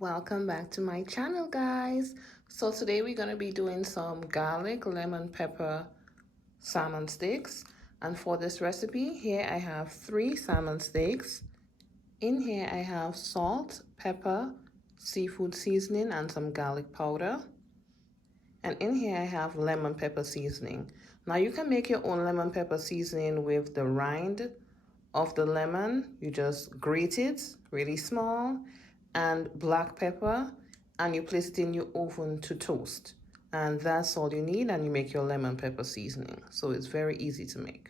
Welcome back to my channel, guys. So today we're going to be doing some garlic lemon pepper salmon steaks, and for this recipe here I have 3 salmon steaks. In here I have salt, pepper, seafood seasoning, and some garlic powder. And in here I have lemon pepper seasoning. Now you can make your own lemon pepper seasoning with the rind of the lemon. You just grate it really small, and black pepper, and you place it in your oven to toast. And that's all you need, and you make your lemon pepper seasoning. So it's very easy to make.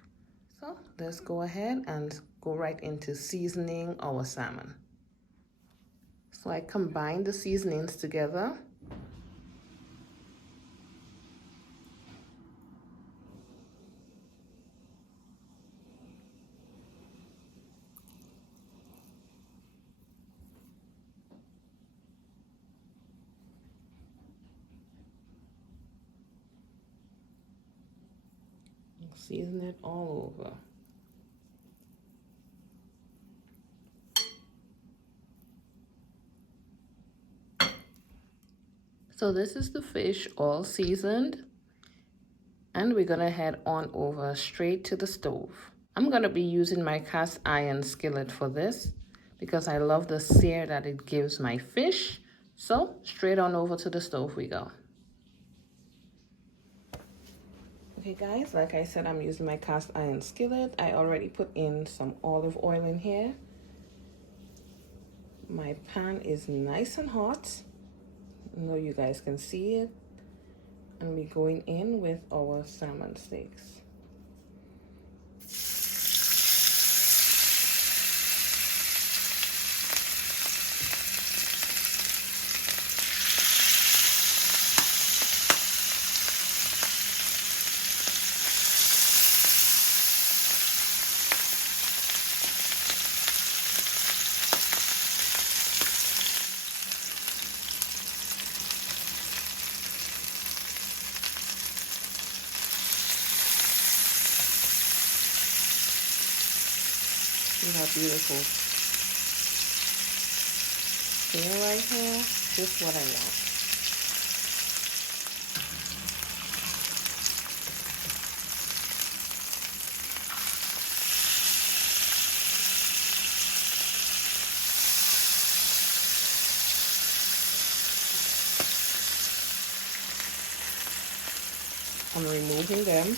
So let's go ahead and go right into seasoning our salmon. So I combine the seasonings together. Season it all over. So this is the fish all seasoned, and we're gonna head on over straight to the stove. I'm gonna be using my cast iron skillet for this because I love the sear that it gives my fish. So straight on over to the stove we go. Okay guys, like I said, I'm using my cast iron skillet. I already put in some olive oil in here. My pan is nice and hot. I know you guys can see it. And we're going in with our salmon steaks. See how beautiful. See right here? Just what I want. I'm removing them.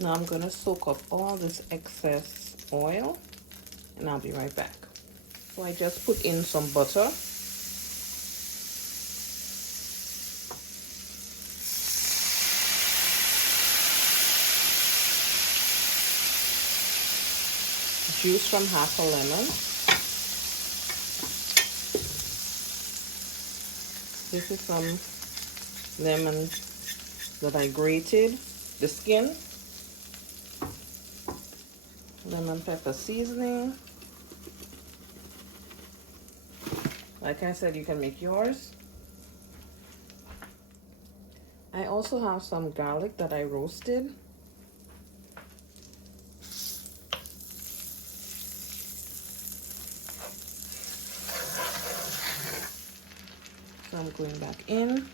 Now I'm gonna soak up all this excess oil, and I'll be right back. So I just put in some butter. Juice from half a lemon. This is some lemon that I grated, the skin. Lemon pepper seasoning. Like I said, you can make yours. I also have some garlic that I roasted. So I'm going back in.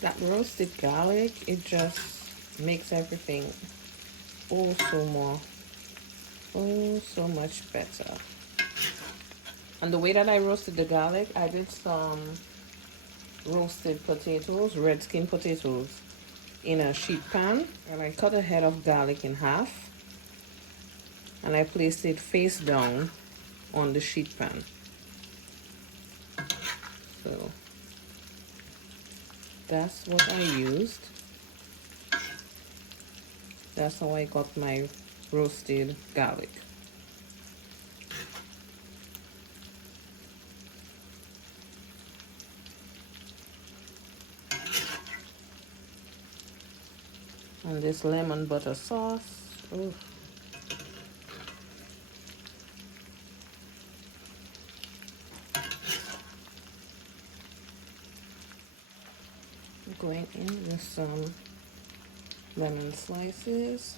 That roasted garlic, it just makes everything oh so much better. And the way that I roasted the garlic, I did some roasted potatoes, red skin potatoes, in a sheet pan, and I cut a head of garlic in half, and I placed it face down on the sheet pan. So That's what I used. That's how I got my roasted garlic. And this lemon butter sauce. Ooh. Going in with some lemon slices.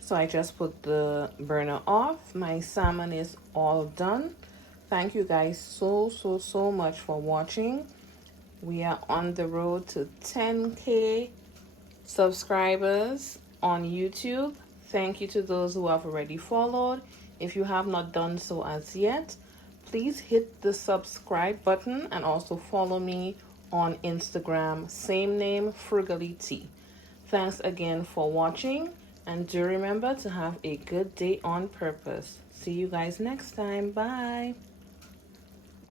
So I just put the burner off. My salmon is all done. Thank you guys so much for watching. We are on the road to 10K subscribers on YouTube. Thank you to those who have already followed. If you have not done so as yet, please hit the subscribe button and also follow me on Instagram, same name, Frugallyt. Thanks again for watching, and do remember to have a good day on purpose. See you guys next time. Bye.